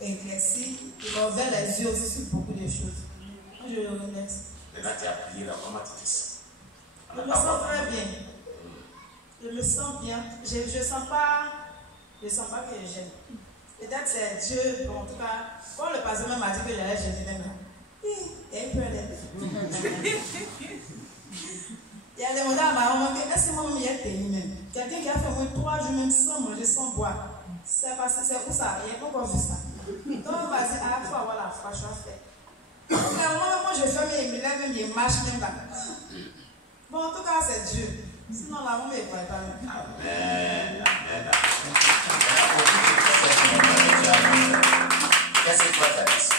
éclairci. Il m'a ouvert les yeux aussi sur beaucoup de choses. Moi, je le remercie. Maintenant, tu as prié là, comment tu te sens? Je me sens très bien. Je me sens bien. Je ne sens pas que je gêne. Peut-être c'est Dieu, bon, en tout cas, quand le pasteur m'a dit que j'allais gêner maintenant. Il y a une peur d'être. Il a demandé à ma maman que est-ce que maman y est tenu même. Quelqu'un qui a fait moins 3 jours même sans manger, sans boire. C'est parce que c'est où ça? Il n'y a pas encore vu ça. Donc on va dire, il faut avoir la foi, je vais faire. Moi, je fais mes milagres, même je marche même là. Bon, en tout cas, c'est Dieu. Sinon, la maman ne pourrait pas même. Amen. Amen. Qu'est-ce que toi tu as décidé?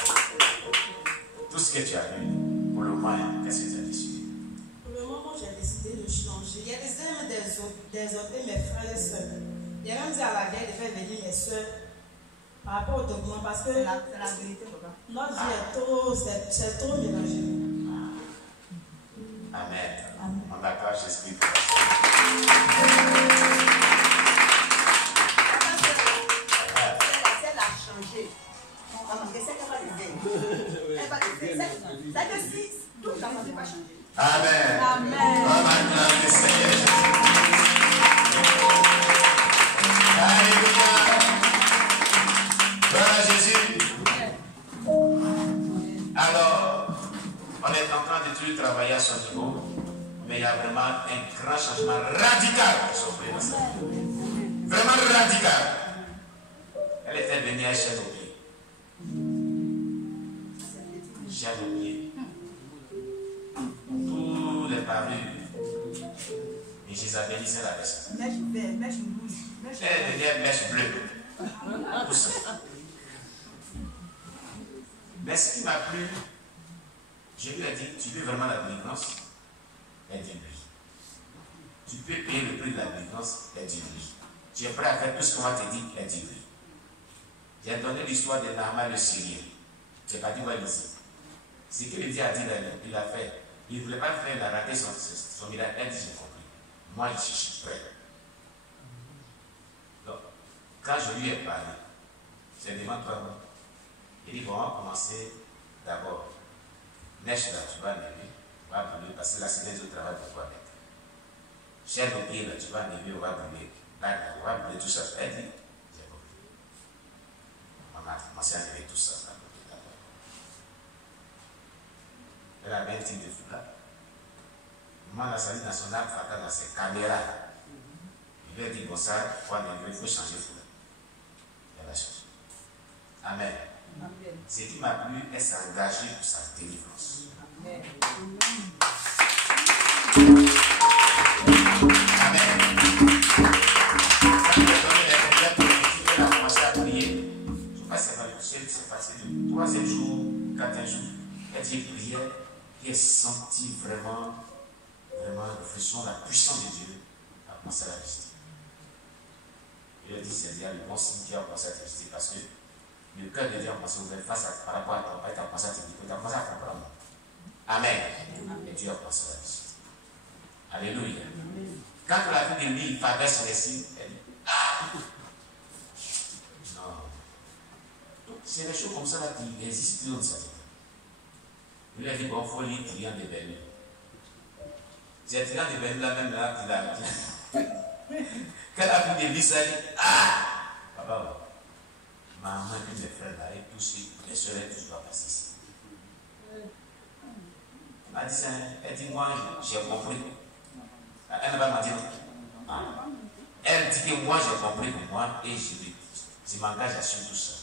Tout ce que tu as vu, pour le moment, qu'est-ce que tu as décidé? Pour le moment, j'ai décidé de changer. J'ai décidé même d'exhorter mes frères et sœurs. J'ai même dit à la guerre de faire venir mes sœurs par rapport au document parce que c'est la vérité, papa. Notre vie est trop, c'est trop mélangé. Amen. Amen. On accroche l'esprit. Elle a changé. Elle va le faire. Ça que si toute la famille va changer. Amen. Amen. Alléluia. Gloire à Jésus. Alors, on est en train de tout travailler à son niveau, mais il y a vraiment un grand changement radical qui s'opère dans sa vie. Vraiment radical. Elle était venue à Chanopier. Chanopier. Tous les parures. Et Jézabel disait la personne. Mèche verte, mèche rouge. Elle devient mèche bleue. Tout ça. Mais ce qui m'a plu, je lui ai dit, tu veux vraiment la délivrance? Elle dit oui. Tu peux payer le prix de la délivrance? Elle dit oui. Tu es prêt à faire tout ce qu'on va te dire? Elle dit oui. J'ai donné l'histoire de Naaman le Syrien. Je n'ai pas dit, ouais, ici. Ce que le Dieu a dit, il a fait. Il ne voulait pas faire, il a raté son miracle. Elle dit, j'ai compris. Moi, je suis prêt. Donc, quand je lui ai parlé, j'ai demandé 3 mois. Il dit, bon, on va commencer d'abord. Neige là, tu vas lever, on va brûler, parce que là, c'est les autres travail pour toi mettre. Chair au pied là, tu vas lever, on va brûler. Là, on va brûler tout ça. Elle dit, j'ai compris. On a commencé à lever tout ça. Elle avait un type de foulard. Moi, la salle dans son arbre fatal, dans ses caméras. Il lui a dit, bon, ça, il faut changer de foulard. Elle a changé. Amen. Amen. Ce qui m'a plu, elle s'est engagée pour sa délivrance. Amen. Amen. Quand elle a donné les prières pour l'équipe, elle a commencé à prier. Je crois que c'est passé du 3e jour, 4e jour. Elle dit prière, et elle sentit vraiment le frisson, la puissance de Dieu a commencé à la visiter. Il a dit, c'est bien le bon signe qui a commencé à te visiter parce que le cœur de Dieu a commencé à ouvrir face par rapport à ton père, tu as commencé à te dire, tu as commencé à comprendre. Amen. Et Dieu a commencé à la visiter. Alléluia. Quand on a vu de lui, il traverse les signes, elle dit, ah! Non. Donc, c'est des choses comme ça là, qui existent dans sa vie. Il lui a dit, bon, il faut lire Triant de Berlin. C'est Triant de Berlin là, même là, qu'il a dit. Quand elle a vu de lui, ça dit, ah! Papa, maman et mes frères là, et tous les soeurs et tous doivent passer ici. Elle dit, moi, j'ai compris. Elle n'a pas menti. Elle dit que moi, j'ai compris que moi, et je m'engage à suivre tout ça.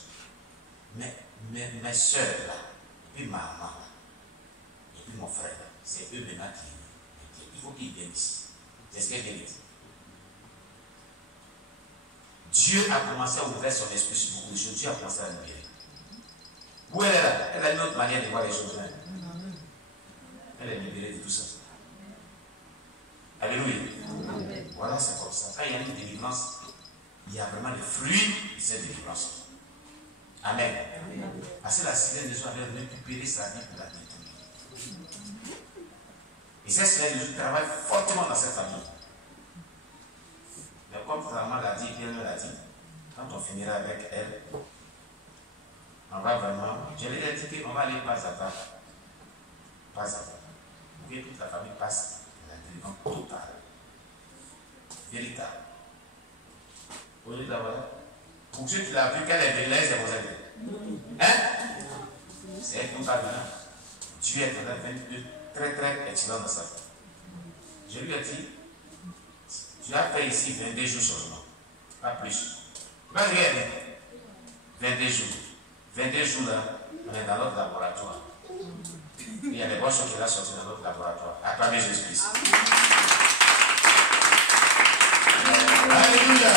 Mais mes soeurs là, et puis ma maman là, et puis mon frère là, c'est eux maintenant qui il faut qu'ils viennent ici. C'est ce qu'elle vient de dire. Dieu a commencé à ouvrir son esprit sur beaucoup de choses. Dieu a commencé à libérer. Où elle est là? Elle a une autre manière de voir les choses. Elle est libérée de tout ça. Alléluia. Amen. Voilà, c'est comme ça. Quand il y a une délivrance, il y a vraiment le fruit de cette délivrance. Amen. Amen. Parce que la sirène de Dieu avait récupéré sa vie pour la détruire. Et cette sirène de Dieu travaille fortement dans cette famille. Mais comme ta maman l'a dit, bien elle l'a dit, quand on finira avec elle, On va vraiment, je l'ai dit qu'on va aller pas à pas. Pas à pas. Pour que toute la famille passe la délivrance totale. Véritable. Aujourd'hui, d'abord, pour ceux qui l'ont vu, quelle est l'église de vos amis? Hein? C'est un tout à l'heure. Dieu est en train de très très excellent dans sa vie. Je lui ai dit, tu as fait ici 22 jours seulement, pas plus. Pas rien, 22 jours. 22 jours là, on est dans notre laboratoire. Il y a des bonnes choses qui sont sorties dans notre laboratoire. Acclamez Jésus-Christ. Alléluia.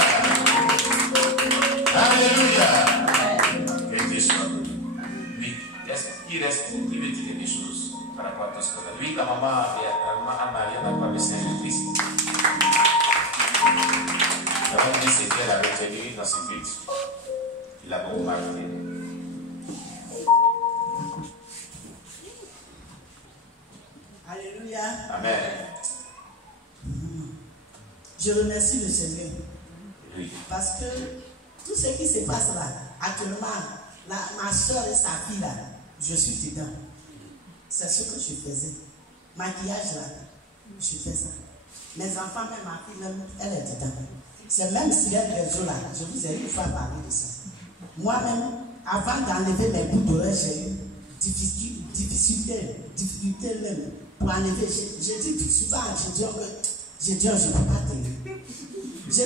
Alléluia. Que Dieu soit béni. Oui, il veut dire quelque chose par rapport à tout ce qu'on a. Lui, ta maman Anne-Marie n'a pas le Saint-Christ. Elle dit ce qu'elle avait tenu dans ses buts. Il a beaucoup marqué. Alléluia. Amen. Je remercie le Seigneur. Oui. Parce que tout ce qui se passe là, actuellement, ma soeur et sa fille là, je suis dedans. C'est ce que je faisais. Maquillage là, je fais ça. Mes enfants, même ma fille, même, elle est dedans. C'est même si elle est là, je vous ai une fois parlé de ça. Moi-même, avant d'enlever mes bouts d'oreilles, j'ai eu difficulté même pour enlever. J'ai dit souvent, je dis, je ne peux pas tenir. Je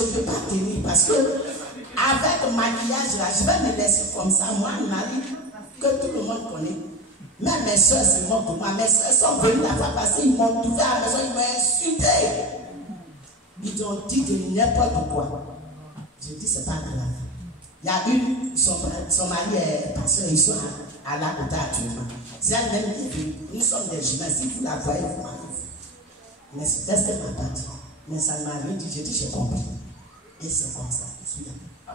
ne peux pas tenir parce que avec le maquillage là, je vais me laisser comme ça. Moi, Marie, que tout le monde connaît. Même mes soeurs se moquent de moi. Mes soeurs sont venues là-bas parce qu'ils m'ont trouvé à la maison, ils m'ont insulté. Ils ont dit de n'importe quoi. Je dis, c'est pas grave. Il y a une, son mari est pasteur, ils sont à la côté actuellement. C'est elle-même qui dit, nous sommes des jumelles, si vous la voyez, vous m'avez vu. Mais c'est ce qu'elle m'a pas dit. Mais ça m'a dit, j'ai dit, j'ai compris. Et c'est comme ça.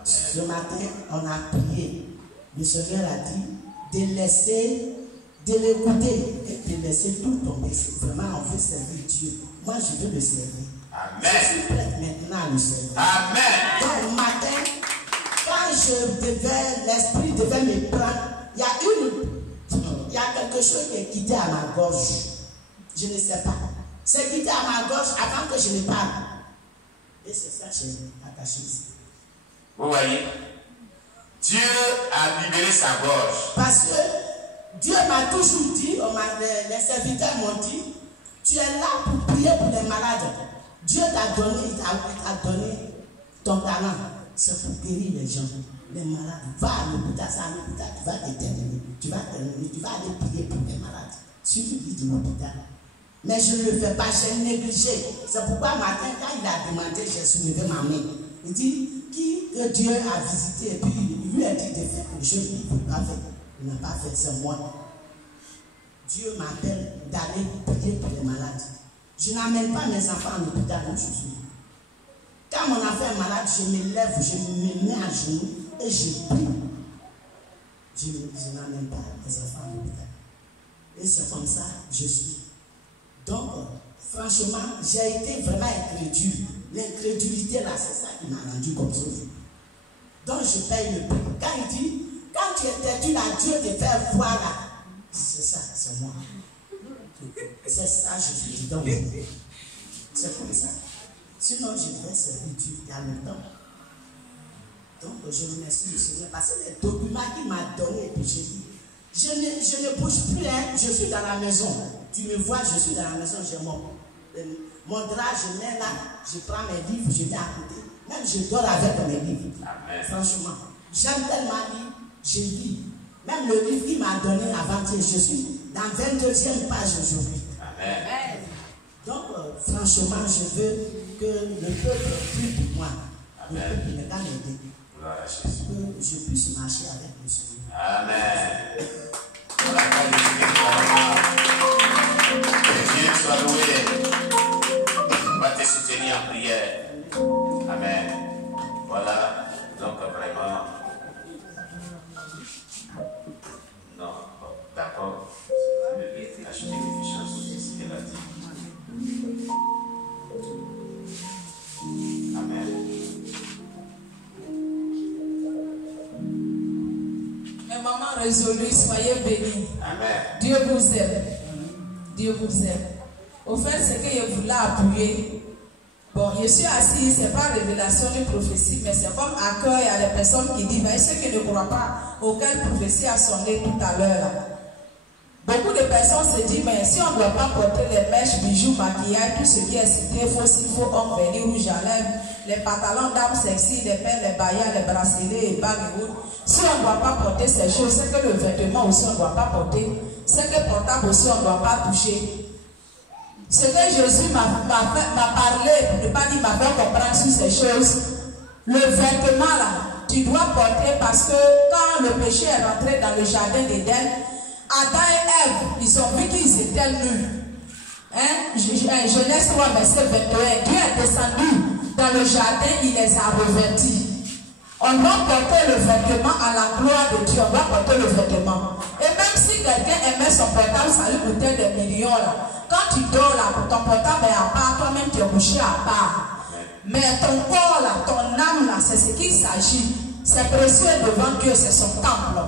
Ce matin, on a prié. Le Seigneur a dit de laisser, de l'écouter et de laisser tout tomber. C'est vraiment, on veut servir Dieu. Moi, je veux le servir. Amen. Je suis prête maintenant à le servir. Amen. Donc, le matin, quand l'esprit devait me prendre, il y a quelque chose qui est quitté à ma gorge. Je ne sais pas. C'est quitté à ma gorge avant que je ne parle. Et c'est ça que j'ai attaché ici. Vous voyez, Dieu a libéré sa gorge. Parce que Dieu m'a toujours dit, les serviteurs m'ont dit, tu es là pour prier pour les malades. Dieu t'a donné ton talent. C'est pour guérir les gens, les malades. Va à l'hôpital, c'est à l'hôpital, tu vas déterminer. Tu vas aller prier pour les malades. Sur le lit de l'hôpital. Mais je ne le fais pas, j'ai négligé. C'est pourquoi matin, quand il a demandé, j'ai soulevé ma main. Il dit, qui que Dieu a visité, et puis il lui a dit de faire quelque chose, il ne peut pas faire. Il n'a pas fait, c'est moi. Dieu m'appelle d'aller prier pour les malades. Je n'amène pas mes enfants à l'hôpital aujourd'hui. Quand mon enfant est malade, je me lève, je me mets à genoux et je prie. Je n'amène pas mes enfants à l'hôpital. Et c'est comme ça que je suis. Donc, franchement, j'ai été vraiment incrédule. L'incrédulité là, c'est ça qui m'a rendu comme ça. Donc, je paye le prix. Quand il dit, quand tu es têtu là, Dieu te fait voir là, c'est ça, c'est moi. C'est ça, je suis dedans. C'est comme ça. Sinon, je devais servir Dieu il y a longtemps. Donc, je remercie le Seigneur parce que les documents qu'il m'a donnés, et puis j'ai dit, je ne bouge plus, hein, je suis dans la maison. Tu me vois, je suis dans la maison, j'ai mon drap, je mets là, je prends mes livres, je mets à côté. Même je dors avec mes livres. Amen. Franchement, j'aime tellement lire, je lis. Même le livre qu'il m'a donné avant-hier, je suis dans la 22e page aujourd'hui. Amen. Donc, franchement, je veux que le peuple prie pour moi. Amen. Le peuple n'est pas m'aider. Que je puisse marcher avec le Seigneur. Amen. Que Dieu soit loué. On va te soutenir en prière. Amen. Voilà. Donc, vraiment. Non, d'accord. Acheter quelque chose, ce qu'elle a dit. Amen. maman résolue, soyez bénis. Amen. Dieu vous aime. Dieu vous aime. Au fait, ce que je voulais appuyer, bon, je suis assis, ce n'est pas révélation de prophétie, mais c'est comme accueil à les personnes qui disent, mais ceux qui ne croient pas auquel prophétie a sonné tout à l'heure. Beaucoup de personnes se disent, mais si on ne doit pas porter les mèches, bijoux, maquillage, tout ce qui est cité, il faut homme, venir, rouge à lèvres, les pantalons d'âme sexy, les perles, les baillards, les bracelets, les bagues et autres. Si on ne doit pas porter ces choses, c'est que le vêtement aussi on ne doit pas porter. C'est que portable aussi on ne doit pas toucher. Ce que Jésus m'a parlé, pour ne pas dire m'a fait comprendre sur ces choses, le vêtement là, tu dois porter parce que quand le péché est rentré dans le jardin d'Éden, Adam et Ève, ils ont vu qu'ils étaient nus. Genèse 3, verset 21, Dieu est descendu dans le jardin, il les a revêtis. On doit porter le vêtement à la gloire de Dieu, on doit porter le vêtement. Et même si quelqu'un aimait son portable, ça lui coûtait des millions là. Quand tu dors là, ton portable est à part, toi-même tu es couché à part. Mais ton corps là, ton âme là, c'est ce qu'il s'agit. C'est précieux devant Dieu, c'est son temple.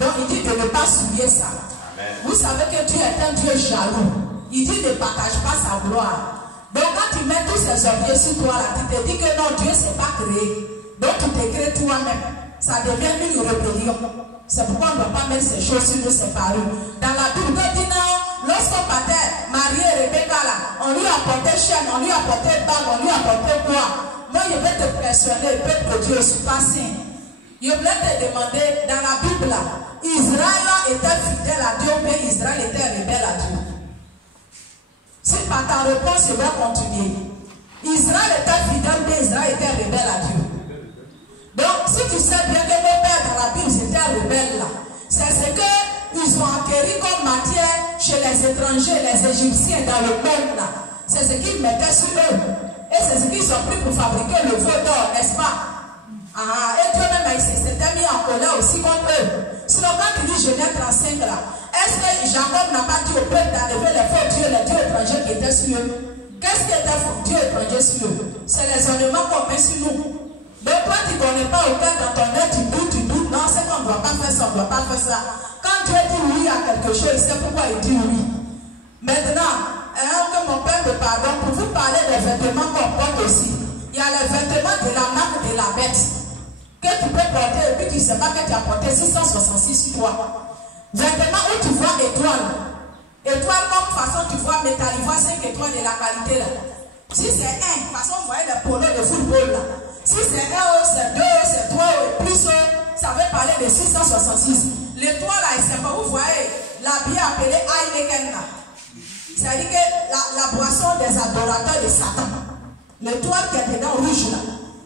Donc il dit de ne pas souiller ça. Amen. Vous savez que Dieu est un Dieu jaloux. Il dit ne partage pas sa gloire. Donc quand tu mets tous ces objets sur toi là, tu te dis que non, Dieu ne s'est pas créé. Donc tu te crées toi-même. Ça devient une rébellion. C'est pourquoi on ne doit pas mettre ces choses sur nous séparés. Dans la Bible, Dieu dit non, lorsqu'on partait, Marie et Rebecca là, on lui apportait chaîne, on lui apportait bague, on lui apportait quoi. Moi je vais te pressionner, peuple de Dieu, je ne suis pas saint. Je voulais te demander, dans la Bible là, Israël était fidèle à Dieu, mais Israël était rebelle à Dieu. Si par ta réponse, je vais continuer. Israël était fidèle, mais Israël était rebelle à Dieu. Donc, si tu sais bien que nos pères dans la Bible c'était rebelles là, c'est ce qu'ils ont acquis comme matière chez les étrangers, les Égyptiens dans le monde là. C'est ce qu'ils mettaient sur eux. Et c'est ce qu'ils ont pris pour fabriquer le veau d'or, n'est-ce pas? Et Dieu même s'était mis en colère aussi contre eux. Sinon, quand tu dis Genèse 35 là, est-ce que Jacob n'a pas dit au peuple d'enlever les faux dieux, les dieux étrangers qui étaient sur eux? Qu'est-ce qui était faux dieu étranger sur eux? C'est les ornements qu'on met sur nous. Donc toi tu ne connais pas aucun dans ton œil, tu doutes, non, c'est qu'on ne doit pas faire ça, on ne doit pas faire ça. Quand Dieu dit oui à quelque chose, c'est pourquoi il dit oui. Maintenant, que mon père me pardonne, pour vous parler des vêtements qu'on porte aussi. Il y a les vêtements de la marque de la bête que tu peux porter et puis tu ne sais pas que tu as porté 666 sur toi. Vêtements où tu vois étoile. Étoile comme façon tu vois métallivoire 5 étoiles de la qualité là. Si c'est 1, façon vous voyez les polos de football là. Si c'est 1 euro, c'est 2 euros, c'est 3 euros et plus, ça veut parler de 666. L'étoile là, c'est pas vous voyez l'habit appelé Heineken là. C'est-à-dire que la boisson des adorateurs de Satan. L'étoile qui est dedans rouge là,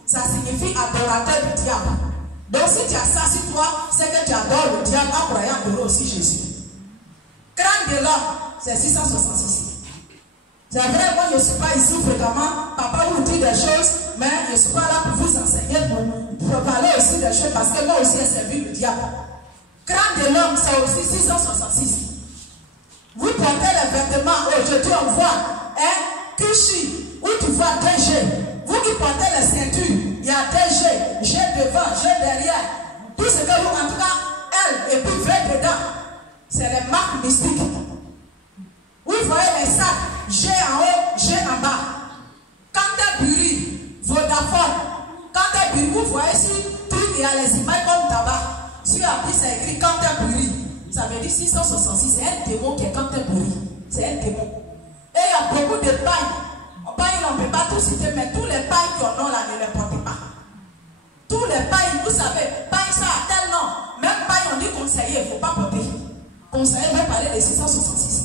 ça signifie adorateur du diable. Donc si tu as ça sur toi, c'est que tu adores le diable en croyant adorer aussi Jésus. Crâne de l'homme, c'est 666. C'est vrai, moi je ne suis pas ici fréquemment, papa vous dit des choses, mais je ne suis pas là pour vous enseigner, pour parler aussi des choses, parce que moi aussi j'ai servi le diable. Crâne de l'homme, c'est aussi 666. Vous portez les vêtements, aujourd'hui on voit, Kushi, où tu vois 2G. Vous qui portez les ceintures, il y a 2G, G devant, G derrière. Tout ce que vous, en tout cas, elle, et puis V dedans, c'est les marques mystiques. Vous voyez les sacs, G en haut, G en bas. Canterbury, Vodafone, Canterbury, vous voyez sur tout, il y a les images comme tabac. Sur la piste, c'est écrit Canterbury. Ça veut dire 666, c'est un démon qui est Canterbury. C'est un démon. Et il y a beaucoup de pailles. Pailles, on ne peut pas tout citer, mais tous les pailles qui ont nom là, ne les portez pas. Tous les pailles, vous savez, paille ça a tel nom. Même paille, on dit conseiller, il ne faut pas porter. Conseiller, on va parler de 666.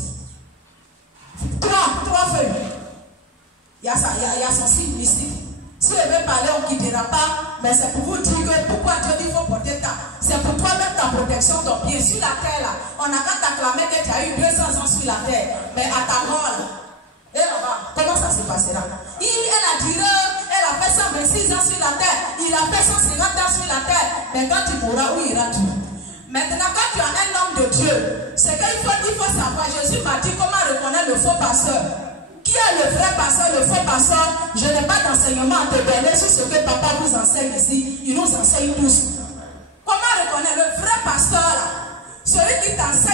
Trois feuilles. Il y a son signe mystique. Si elle veut parler, on ne quittera pas. Mais c'est pour vous dire que pourquoi Dieu dit qu'il faut porter ta. C'est pour toi-même ta protection, ton pied. Sur la terre, là, on n'a qu'à t'acclamer que tu as eu 200 ans sur la terre. Mais à ta mort, là, et là-bas, comment ça se passera? Elle a dit, elle a fait 126 ans sur la terre. Il a fait 150 ans sur la terre. Mais quand tu mourras, où iras-tu? Maintenant, quand tu as un homme de Dieu, c'est qu'il faut savoir. Jésus m'a dit comment reconnaître le faux pasteur. Qui est le vrai pasteur, le faux pasteur? Je n'ai pas d'enseignement à te donner sur ce que papa vous enseigne ici. Il nous enseigne tous. Comment reconnaître le vrai pasteur là? Celui qui t'enseigne